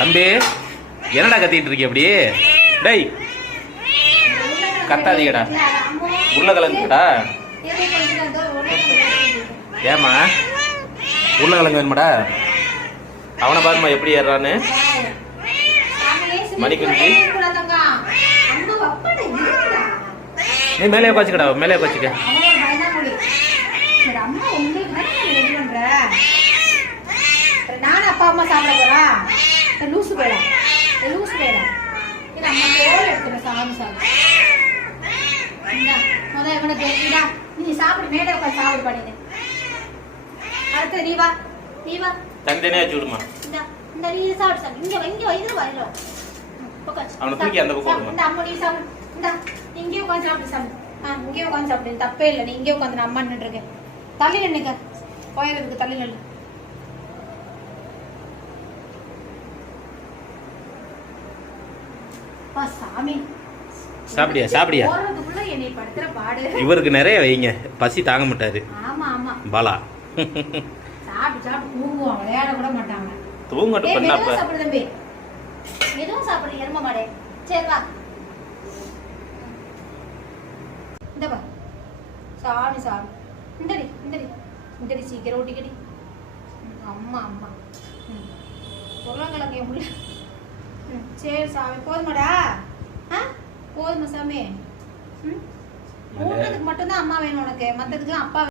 தம்பி என்னடா கத்திட்டு இருக்க அப்படி? டேய் கத்தாதீங்கடா. உருளைக்கிழங்குடா. ஏமா உருளைக்கிழங்கு வேணுமாடா? அவனை பாருமா எப்படி ஏறான்னு. மணிக்குஞ்சி நீ மேலே உட்காச்சுக்கடா, மேலே உட்காச்சுக்க. நானும் அப்பா அம்மா சாப்பிட போறா. லூசு போயிடா, லூசு போயிடா. அம்மா கோல் எடுத்துறேன் சாமி சாப்பிட. முதல்ல இவனுக்கு நீ சாப்பிடு, மேலே உட்காந்து சாப்பிடு பண்ணிடு. அடுத்து நீ வா, நீ வா. தந்தனே வச்சுடுமா. இந்த நீ சாப்பிடு சாமி. இங்க வயிறு வாயில அவனை தூக்கி அந்த பக்கம் இந்த அம்மா நீ சாப்பிடு. இந்த இங்கே உட்காந்து சாப்பிடு சாமி. இங்கே உட்காந்து சாப்பிடு. தப்பே இல்லை. நீ இங்கே உட்காந்து நான் அம்மா நின்றுருக்கேன். தள்ளி நின்னுக்க, கோயிலுக்கு தள்ளி நில்லு. சாமி சாப்பிடியா? சாப்பிடியா? இவருக்கு நிறைய வைங்க, பசி தாங்க மாட்டாரு. ஆமா ஆமா பாலா சாப்பிட்டு சாப்பிட்டு தூங்குவான், விளையாட கூட மாட்டாங்க. தூங்கட்டும் பண்ணாப்ப. சாப்பிடு தம்பி, எதுவும் சாப்பிடு எரும மாடே. சரி வா, இந்த வா. சாமி சாமி இந்தடி இந்தடி இந்தடி சீக்கிரம் ஓட்டிக்கடி. அம்மா அம்மா உருளைக்கிழங்கு உள்ள. சரி சாமி போதுமாடா? போதுமா சாமி? ஊட்டத்துக்கு மட்டும்தான் அம்மா வேணும் உனக்கு, மற்றதுக்கு அப்பா